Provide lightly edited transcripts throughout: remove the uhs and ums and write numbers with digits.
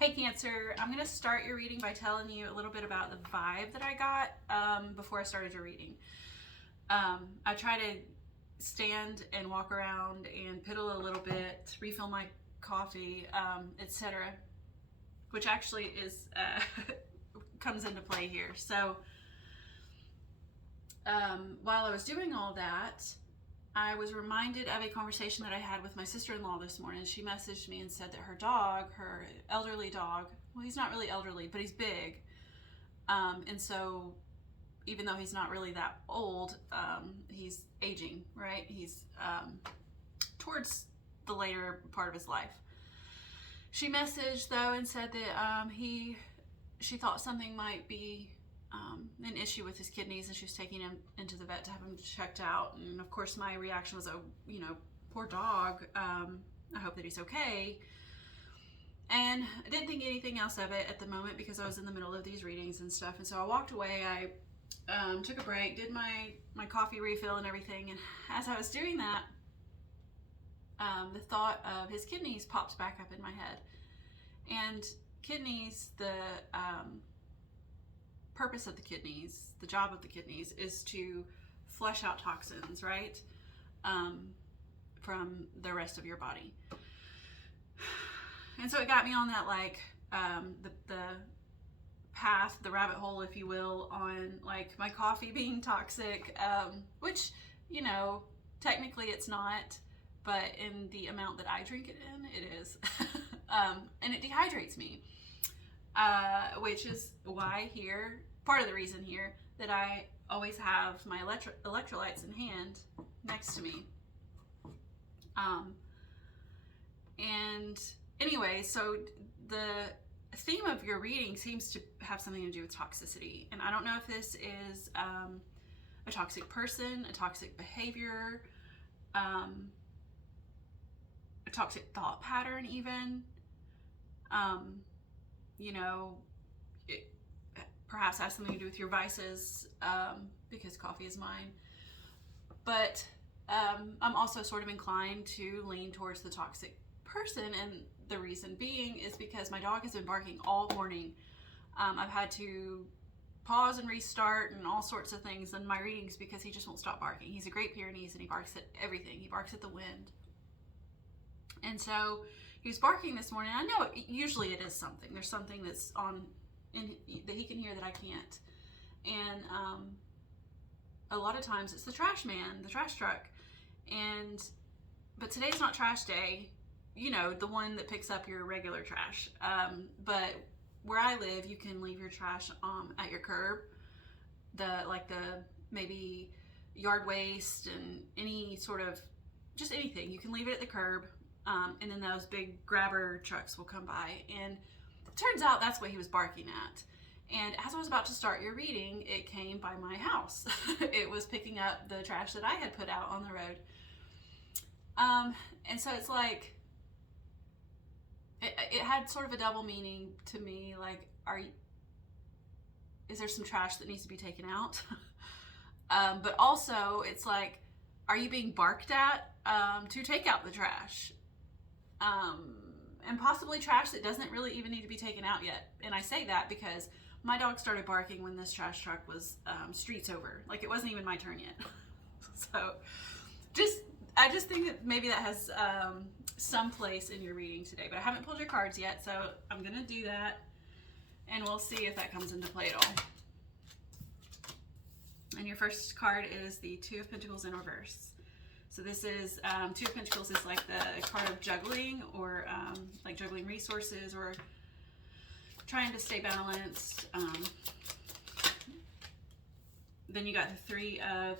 Hey Cancer, I'm going to start your reading by telling you a little bit about the vibe that I got before I started your reading. I try to stand and walk around and piddle a little bit, refill my coffee, etc., which actually is comes into play here. So while I was doing all that, I was reminded of a conversation that I had with my sister-in-law this morning. She messaged me and said that her dog, her elderly dog, well, he's not really elderly, but he's big. And so even though he's not really that old, he's aging, right? He's towards the later part of his life. She messaged though and said that she thought something might be an issue with his kidneys, and she was taking him into the vet to have him checked out. And of course my reaction was, oh, poor dog, I hope that he's okay. And I didn't think anything else of it at the moment because I was in the middle of these readings and stuff. And so I walked away, I took a break, did my coffee refill and everything, and as I was doing that, the thought of his kidneys popped back up in my head. And kidneys, the purpose of the kidneys, the job of the kidneys is to flush out toxins, right? From the rest of your body. And so it got me on that, like, the path, the rabbit hole, if you will, on like my coffee being toxic, which, technically it's not, but in the amount that I drink it in, it is. And it dehydrates me, which is why here, part of the reason here, that I always have my electrolytes in hand next to me. And anyway, so the theme of your reading seems to have something to do with toxicity. And I don't know if this is a toxic person, a toxic behavior, a toxic thought pattern even. It perhaps has something to do with your vices, because coffee is mine. But I'm also sort of inclined to lean towards the toxic person, and the reason being is because my dog has been barking all morning. I've had to pause and restart and all sorts of things in my readings because he just won't stop barking. He's a Great Pyrenees and he barks at everything. He barks at the wind. And so he was barking this morning. I know usually it is something. There's something that's that he can hear that I can't. And a lot of times it's the trash man, the trash truck. But today's not trash day, the one that picks up your regular trash. But where I live, you can leave your trash at your curb. The maybe yard waste and any sort of, just anything. You can leave it at the curb. And then those big grabber trucks will come by. And it turns out that's what he was barking at. And as I was about to start your reading, it came by my house. It was picking up the trash that I had put out on the road. And so it's like, it had sort of a double meaning to me. Like, is there some trash that needs to be taken out? But also it's like, are you being barked at to take out the trash? And possibly trash that doesn't really even need to be taken out yet. And I say that because my dog started barking when this trash truck was streets over. Like, it wasn't even my turn yet. So I just think that maybe that has some place in your reading today. But I haven't pulled your cards yet, so I'm going to do that. And we'll see if that comes into play at all. And your first card is the Two of Pentacles in reverse. So this is, Two of Pentacles is like the card of juggling, or like juggling resources, or trying to stay balanced. Then you got the Three of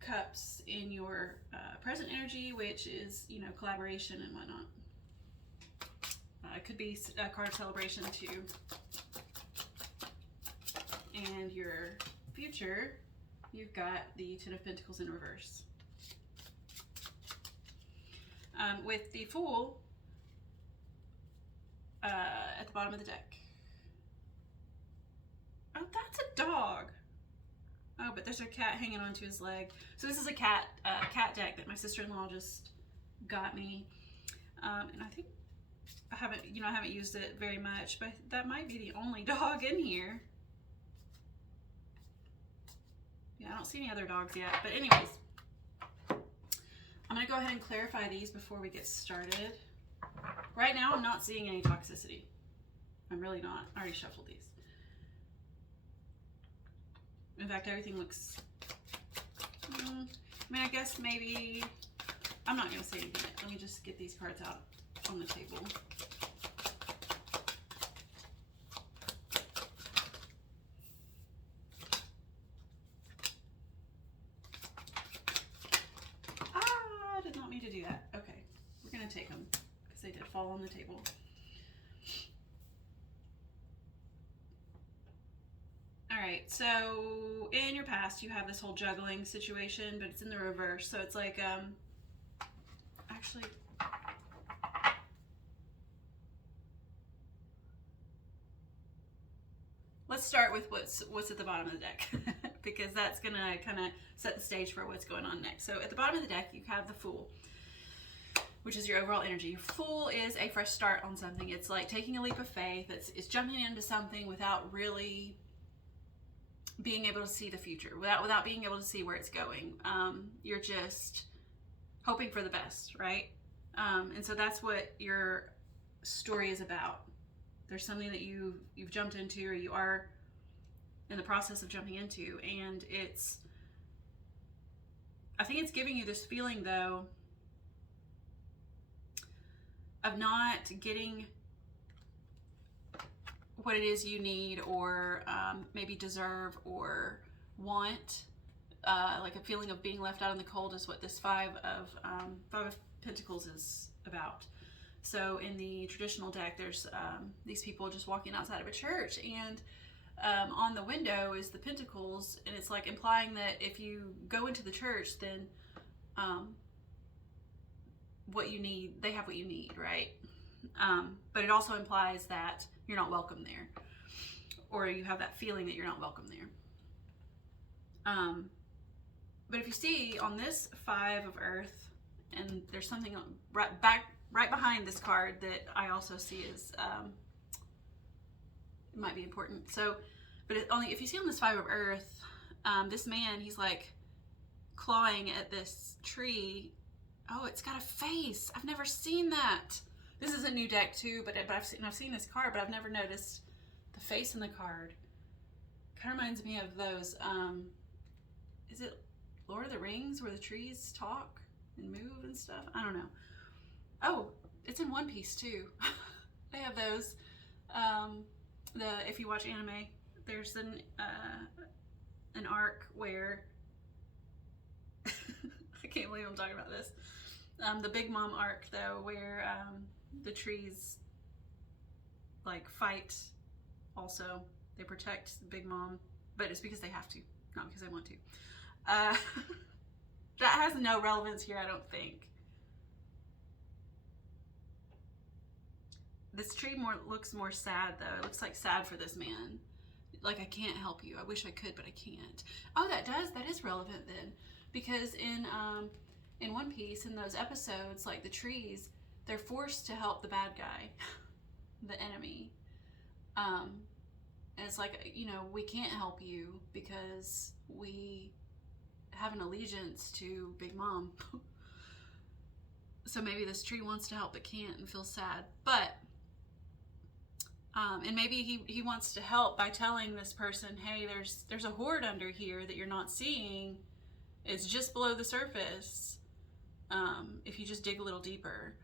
Cups in your present energy, which is, collaboration and whatnot. It could be a card of celebration too. And your future, you've got the Ten of Pentacles in reverse. With the Fool at the bottom of the deck. Oh, that's a dog. Oh, but there's a cat hanging onto his leg. So this is a cat deck that my sister-in-law just got me. And I think I haven't used it very much, but that might be the only dog in here. Yeah, I don't see any other dogs yet. But anyways, I'm going to go ahead and clarify these before we get started. Right now, I'm not seeing any toxicity. I'm really not. I already shuffled these. In fact, everything looks... I guess maybe... I'm not going to say anything yet. Let me just get these cards out on the table. I did not mean to do that. Okay, we're going to take them because they did fall on the table. Alright, so in your past you have this whole juggling situation, but it's in the reverse. So it's like, actually, let's start with what's at the bottom of the deck because that's going to kind of set the stage for what's going on next. So at the bottom of the deck you have the Fool, which is your overall energy. Your Fool is a fresh start on something. It's like taking a leap of faith. It's jumping into something without really being able to see the future, without being able to see where it's going. You're just hoping for the best, right? And so that's what your story is about. There's something that you've jumped into, or you are in the process of jumping into, and I think it's giving you this feeling though of not getting what it is you need, or maybe deserve or want. Like a feeling of being left out in the cold is what this Five of Pentacles is about. So in the traditional deck, there's these people just walking outside of a church, and on the window is the Pentacles, and it's like implying that if you go into the church, then what you need, they have what you need, right? But it also implies that you're not welcome there, or you have that feeling that you're not welcome there. But if you see on this Five of Earth, and there's something right behind this card that I also see is it might be important. So, but only if you see on this Five of Earth, this man, he's like clawing at this tree. Oh, it's got a face. I've never seen that. This is a new deck too, but I've seen this card, but I've never noticed the face in the card. Kind of reminds me of those. Is it Lord of the Rings where the trees talk and move and stuff? I don't know. Oh, it's in One Piece too. They have those. If you watch anime, there's an arc where I can't believe I'm talking about this. The Big Mom arc though, where the trees like fight. Also, they protect Big Mom, but it's because they have to, not because they want to. That has no relevance here, I don't think. This tree looks more sad though. It looks like sad for this man. Like, I can't help you. I wish I could, but I can't. Oh, that is relevant then, because in One Piece, in those episodes, like the trees, they're forced to help the bad guy, the enemy. And it's like, we can't help you because we have an allegiance to Big Mom. So maybe this tree wants to help but can't and feels sad. But and maybe he wants to help by telling this person, hey, there's a horde under here that you're not seeing. It's just below the surface. If you just dig a little deeper.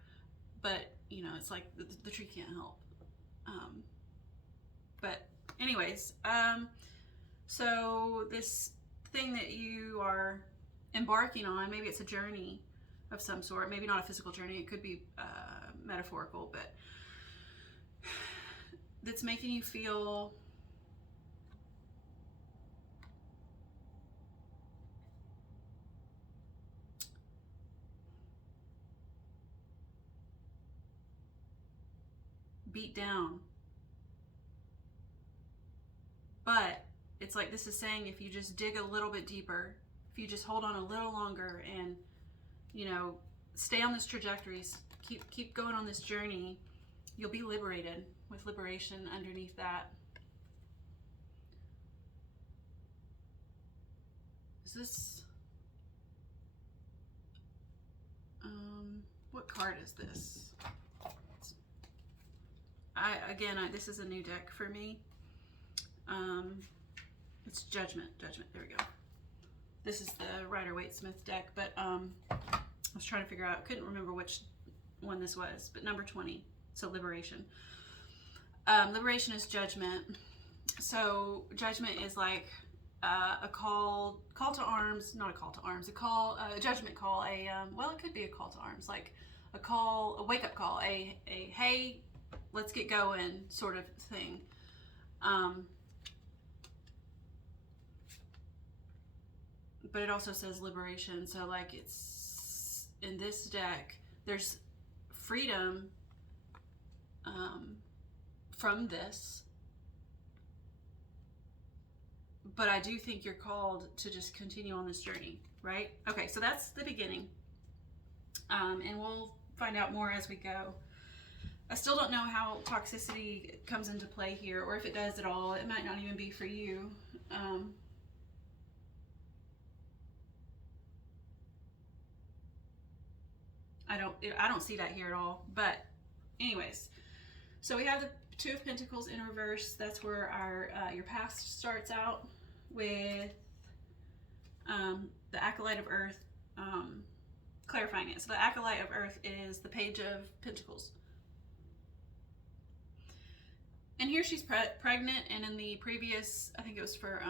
But it's like the tree can't help. But anyways, so this thing that you are embarking on, maybe it's a journey of some sort, maybe not a physical journey, it could be metaphorical, but that's making you feel beat down. But it's like this is saying, if you just dig a little bit deeper, if you just hold on a little longer and stay on this trajectory, keep going on this journey, you'll be liberated, with liberation underneath that. Is this, what card is this? This is a new deck for me. It's Judgment, there we go. This is the Rider-Waite-Smith deck, but I was trying to figure out, couldn't remember which one this was, but number 20, so liberation. Liberation is judgment. So judgment is like a call to arms, not a call to arms, a judgment call, well, it could be a call to arms, like a wake-up call, a hey, let's get going sort of thing. But it also says liberation, so like it's, in this deck, there's freedom from this, but I do think you're called to just continue on this journey, right? Okay, so that's the beginning, and we'll find out more as we go. I still don't know how toxicity comes into play here, or if it does at all. It might not even be for you. I don't see that here at all. But anyways, so we have the Two of Pentacles in reverse. That's where our your past starts out with the Acolyte of Earth, clarifying it. So the Acolyte of Earth is the Page of Pentacles. And here she's pregnant, and in the previous, I think it was for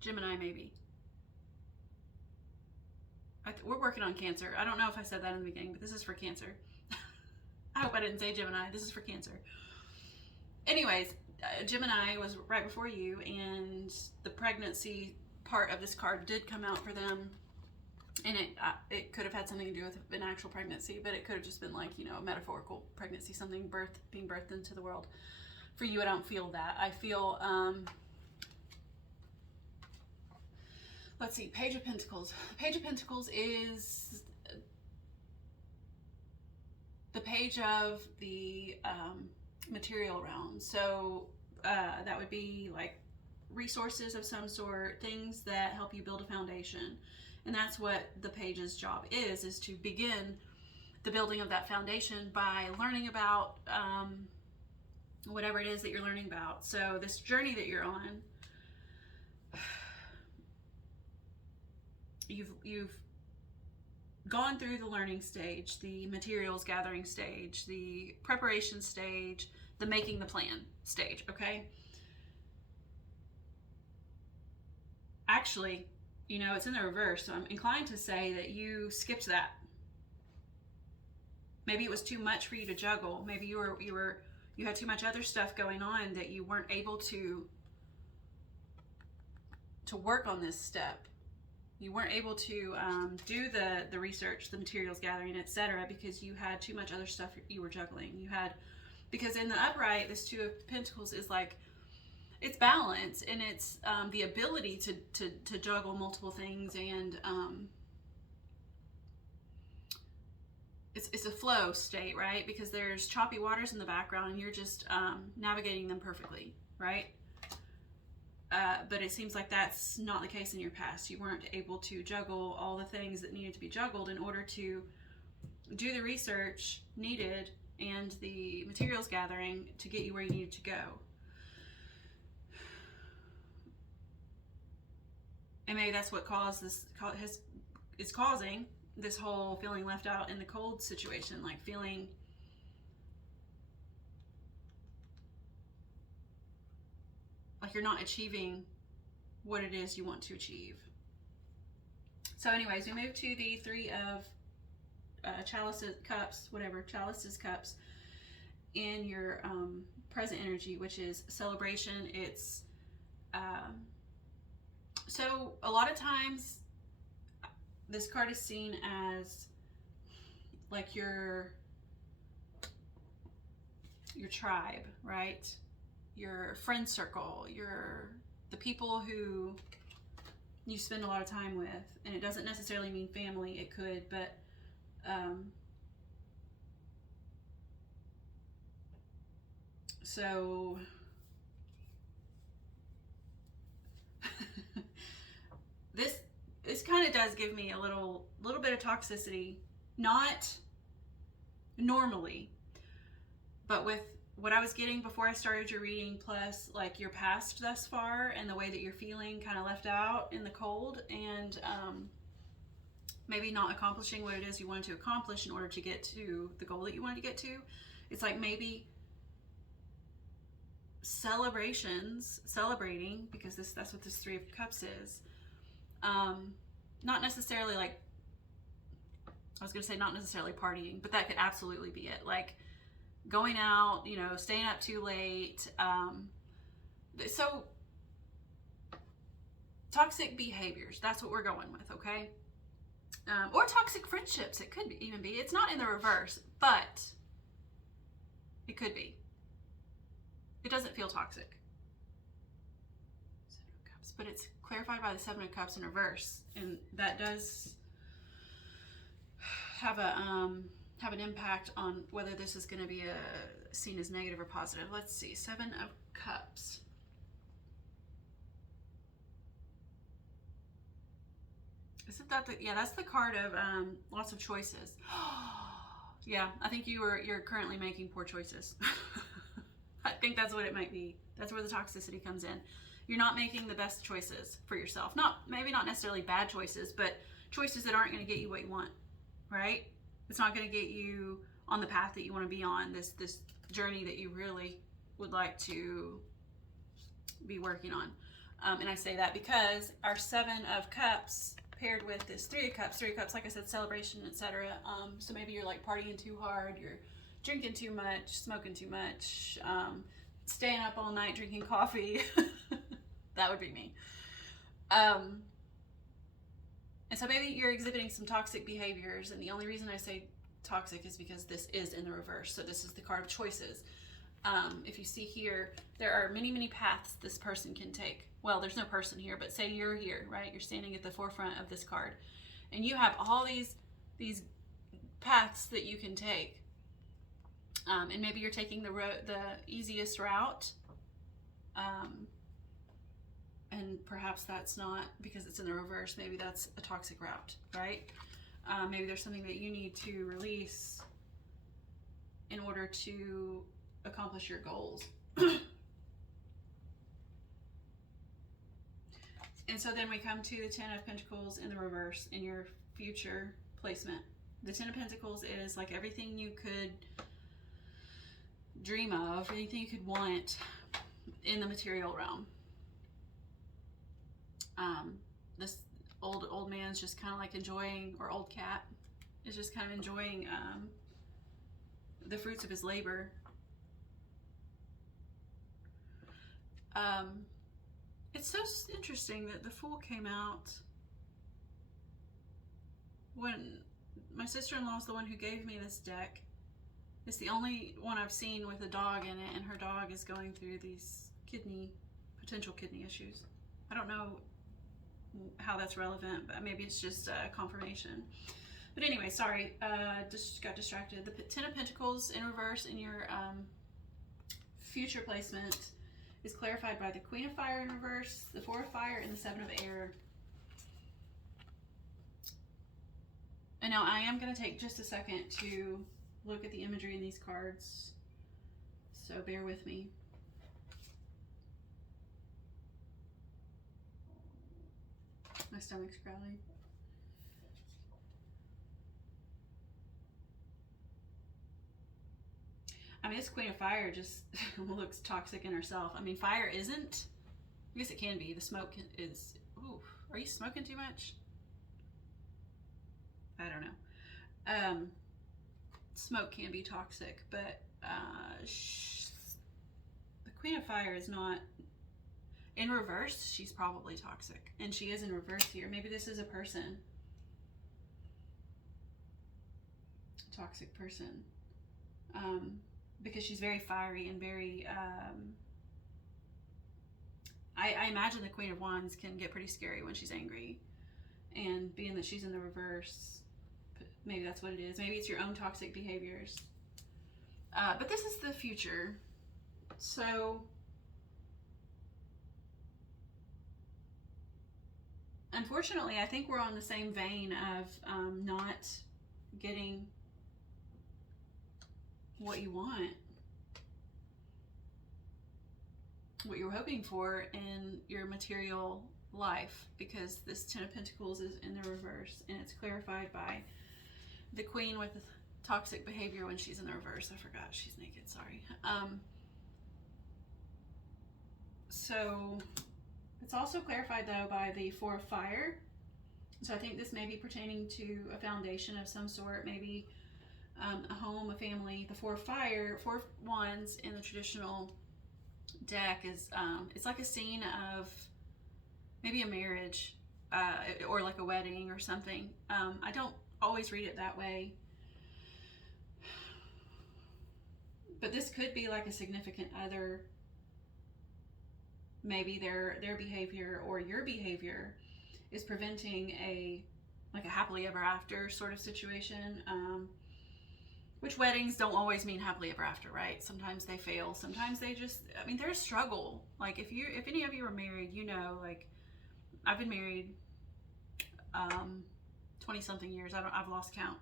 Gemini maybe. We're working on Cancer. I don't know if I said that in the beginning, but this is for Cancer. I hope I didn't say Gemini. This is for Cancer. Anyways, Gemini was right before you, and the pregnancy part of this card did come out for them. And it could have had something to do with an actual pregnancy, but it could have just been like, you know, a metaphorical pregnancy, something being birthed into the world. For you, I don't feel that. I feel, let's see, Page of Pentacles. Page of Pentacles is the page of the material realm. So that would be like resources of some sort, things that help you build a foundation. And that's what the page's job is to begin the building of that foundation by learning about whatever it is that you're learning about. So this journey that you're on, you've gone through the learning stage, the materials gathering stage, the preparation stage, the making the plan stage, okay? Actually, you know, it's in the reverse, so I'm inclined to say that you skipped that. Maybe it was too much for you to juggle. Maybe you had too much other stuff going on that you weren't able to work on this step. You weren't able to do the research, the materials gathering, etc., because you had too much other stuff you were juggling. Because in the upright, this Two of Pentacles is like, it's balance, and it's the ability to juggle multiple things, and it's a flow state, right? Because there's choppy waters in the background, and you're just navigating them perfectly, right? But it seems like that's not the case in your past. You weren't able to juggle all the things that needed to be juggled in order to do the research needed and the materials gathering to get you where you needed to go. And maybe that's what is causing this whole feeling left out in the cold situation, like feeling like you're not achieving what it is you want to achieve. So anyways, we move to the Three of Chalices, Cups, whatever, Chalices, Cups, in your present energy, which is celebration. It's so a lot of times this card is seen as like your tribe, right? Your friend circle, the people who you spend a lot of time with. And it doesn't necessarily mean family, it could, but So this kind of does give me a little bit of toxicity, not normally, but with what I was getting before I started your reading, plus like your past thus far and the way that you're feeling kind of left out in the cold, and maybe not accomplishing what it is you wanted to accomplish in order to get to the goal that you wanted to get to. It's like maybe celebrating, because that's what this Three of Cups is. Not necessarily like, I was going to say not necessarily partying, but that could absolutely be it. Like going out, you know, staying up too late. So toxic behaviors, that's what we're going with, okay? Or toxic friendships, it could even be. It's not in the reverse, but it could be. It doesn't feel toxic. Seven of Cups, but it's clarified by the Seven of Cups in reverse, and that does have an impact on whether this is going to be seen as negative or positive. Let's see, Seven of Cups. Isn't that yeah, that's the card of lots of choices. Yeah, I think you're currently making poor choices. I think that's what it might be. That's where the toxicity comes in. You're not making the best choices for yourself. Maybe not necessarily bad choices, but choices that aren't going to get you what you want, right? It's not going to get you on the path that you want to be on, this journey that you really would like to be working on. And I say that because our Seven of Cups paired with this Three of Cups, like I said, celebration, etc. So maybe you're like partying too hard, you're drinking too much, smoking too much, staying up all night drinking coffee. That would be me. And so maybe you're exhibiting some toxic behaviors, and the only reason I say toxic is because this is in the reverse. So this is the card of choices. If you see here, there are many, many paths this person can take. Well, there's no person here, but say you're here, right? You're standing at the forefront of this card, and you have all these paths that you can take. And maybe you're taking the easiest route, and perhaps that's not, because it's in the reverse, maybe that's a toxic route, right? Maybe there's something that you need to release in order to accomplish your goals. And so then we come to the Ten of Pentacles in the reverse in your future placement. The Ten of Pentacles is like everything you could dream of, anything you could want in the material realm. This old man's just kind of like enjoying, or old cat is just kind of enjoying the fruits of his labor. It's so interesting that the Fool came out when my sister-in-law is the one who gave me this deck. It's the only one I've seen with a dog in it, and her dog is going through these potential kidney issues. I don't know how that's relevant, but maybe it's just confirmation. But anyway, sorry, just got distracted. The Ten of Pentacles in reverse in your future placement is clarified by the Queen of Fire in reverse, the Four of Fire, and the Seven of Air. And now I am going to take just a second to look at the imagery in these cards, so bear with me. My stomach's growling. I mean, this Queen of Fire just looks toxic in herself. I mean, fire isn't. I guess it can be. The smoke is. Ooh, are you smoking too much? I don't know. Smoke can be toxic, but the Queen of Fire is not. In reverse, she's probably toxic, and she is in reverse here. Maybe this is a person. Toxic person. Because she's very fiery and very, I imagine the Queen of Wands can get pretty scary when she's angry. And being that she's in the reverse, maybe that's what it is. Maybe it's your own toxic behaviors. But this is the future. So unfortunately, I think we're on the same vein of not getting what you want, what you're hoping for in your material life, because this Ten of Pentacles is in the reverse, and it's clarified by the Queen with the toxic behavior when she's in the reverse. I forgot she's naked, sorry. So it's also clarified though by the Four of Fire. So I think this may be pertaining to a foundation of some sort, maybe a home, a family. The Four of Fire, Four of Wands in the traditional deck is, it's like a scene of maybe a marriage or like a wedding or something. I don't always read it that way, but this could be like a significant other. Maybe their behavior or your behavior is preventing a happily ever after sort of situation. Which weddings don't always mean happily ever after, right? Sometimes they fail. Sometimes they just, I mean, there's struggle. Like if any of you are married, you know, like I've been married 20 something years. I've lost count.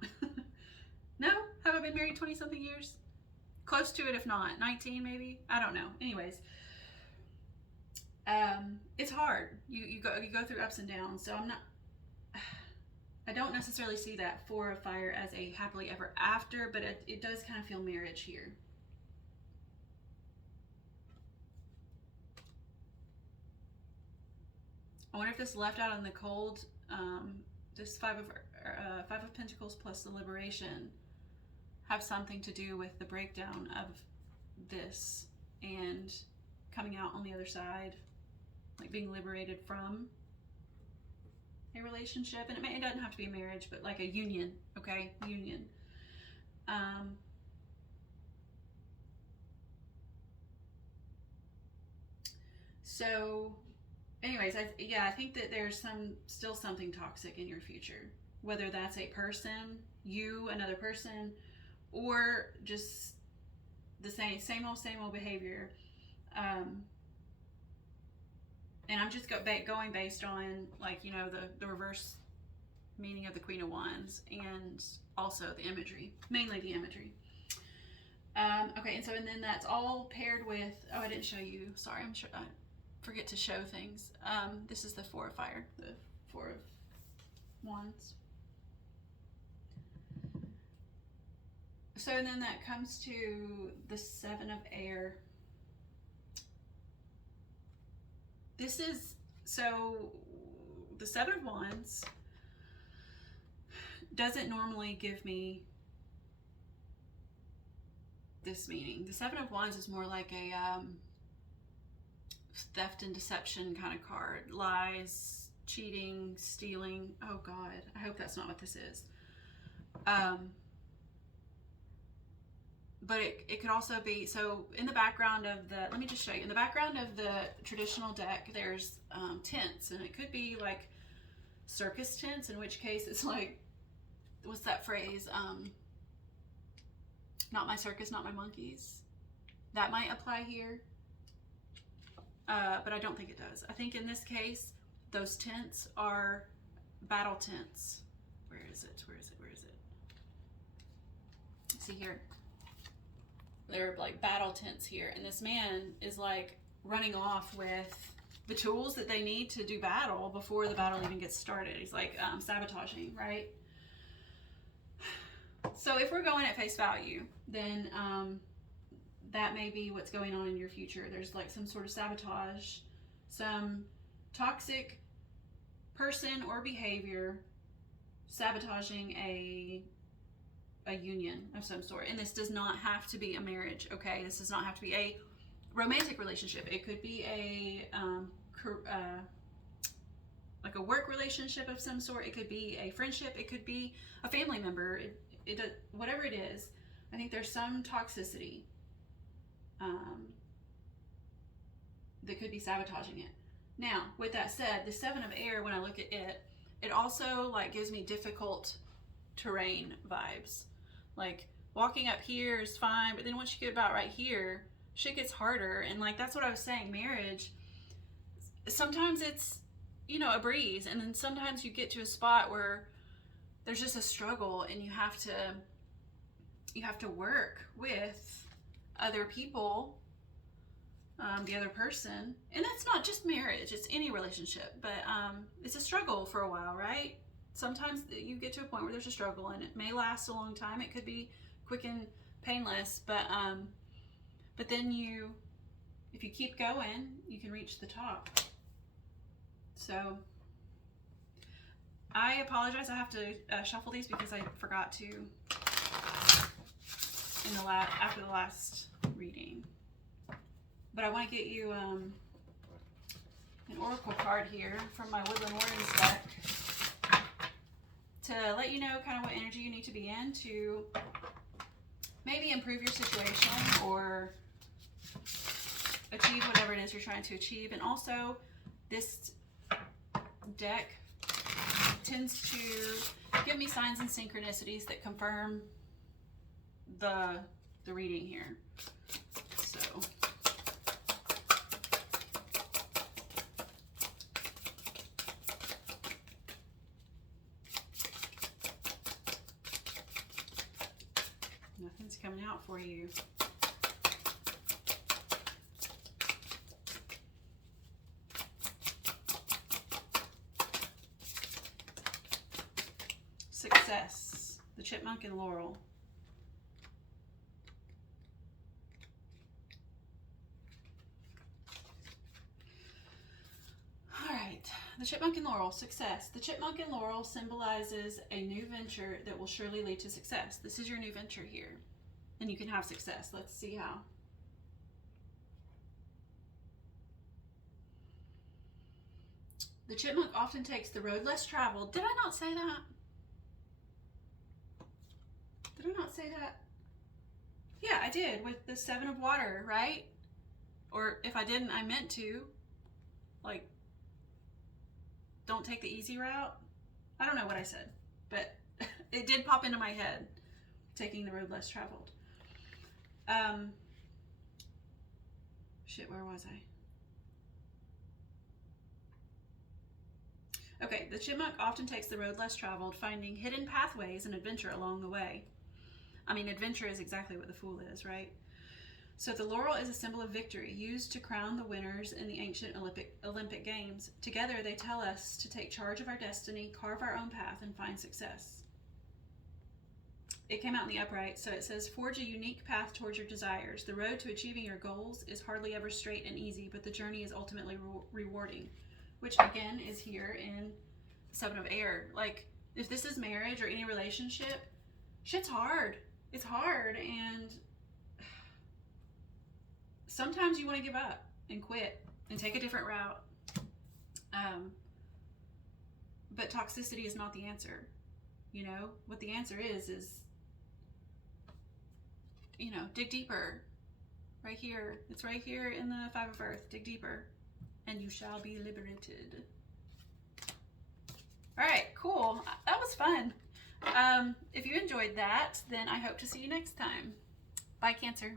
No, have I been married 20 something years? Close to it, if not 19 maybe. I don't know. Anyways, it's hard. You go through ups and downs. So I don't necessarily see that Four of Fire as a happily ever after, but it does kind of feel marriage here. I wonder if this left out in the cold, this Five of Pentacles plus the Liberation have something to do with the breakdown of this and coming out on the other side, like being liberated from a relationship. And it doesn't have to be a marriage, but like a union, okay? Union. So anyways, I think that there's still something toxic in your future, whether that's a person, you, another person, or just the same old behavior. And I'm just going based on, like, you know, the reverse meaning of the Queen of Wands and also the imagery, mainly the imagery. Okay, and then that's all paired with, oh, I didn't show you, sorry, I'm sure I forget to show things. This is the Four of Fire, the Four of Wands. So and then that comes to the Seven of Air. This is, so the Seven of Wands doesn't normally give me this meaning. The Seven of Wands is more like a theft and deception kind of card. Lies, cheating, stealing. Oh God, I hope that's not what this is. But it could also be, so in the background of the, let me just show you, in the background of the traditional deck, there's tents, and it could be like circus tents, in which case it's like, what's that phrase? Not my circus, not my monkeys. That might apply here, but I don't think it does. I think in this case, those tents are battle tents. Where is it? Where is it? Where is it? See here. They're like battle tents here, and this man is like running off with the tools that they need to do battle before the battle even gets started. He's like sabotaging, right? So if we're going at face value, then that may be what's going on in your future. There's like some sort of sabotage, some toxic person or behavior sabotaging a union of some sort. And this does not have to be a marriage, okay? This does not have to be a romantic relationship. It could be like a work relationship of some sort. It could be a friendship. It could be a family member. Whatever it is, I think there's some toxicity that could be sabotaging it. Now, with that said, the Seven of Air, when I look at it, it also like gives me difficult terrain vibes. Like walking up here is fine, but then once you get about right here, shit gets harder. And like, that's what I was saying, marriage, sometimes it's, you know, a breeze, and then sometimes you get to a spot where there's just a struggle, and you have to work with other people, the other person. And that's not just marriage, it's any relationship, but it's a struggle for a while, right? Sometimes you get to a point where there's a struggle, and it may last a long time. It could be quick and painless, but then if you keep going, you can reach the top. So I apologize, I have to shuffle these because I forgot to after the last reading. But I want to get you an oracle card here from my Woodland Warriors deck to let you know kind of what energy you need to be in to maybe improve your situation or achieve whatever it is you're trying to achieve. And also, this deck tends to give me signs and synchronicities that confirm the reading here. So nothing's coming out for you. Success, the chipmunk and laurel. All right, the chipmunk and laurel, success. The chipmunk and laurel symbolizes a new venture that will surely lead to success. This is your new venture here, and you can have success. Let's see how. The chipmunk often takes the road less traveled. Did I not say that? Did I not say that? Yeah, I did, with the 7 of water, right? Or if I didn't, I meant to. Like, don't take the easy route. I don't know what I said, but it did pop into my head, taking the road less traveled. Shit, where was I? Okay, the chipmunk often takes the road less traveled, finding hidden pathways and adventure along the way. I mean, adventure is exactly what the Fool is, right? So the laurel is a symbol of victory, used to crown the winners in the ancient Olympic Games. Together, they tell us to take charge of our destiny, carve our own path, and find success. It came out in the upright, so it says, forge a unique path towards your desires. The road to achieving your goals is hardly ever straight and easy, but the journey is ultimately rewarding, which again is here in 7 of air. Like, if this is marriage or any relationship, shit's hard. It's hard, and sometimes you want to give up and quit and take a different route. But toxicity is not the answer. You know, what the answer is, you know, dig deeper. Right here. It's right here in the 5 of Earth. Dig deeper, and you shall be liberated. All right, cool. That was fun. If you enjoyed that, then I hope to see you next time. Bye, Cancer.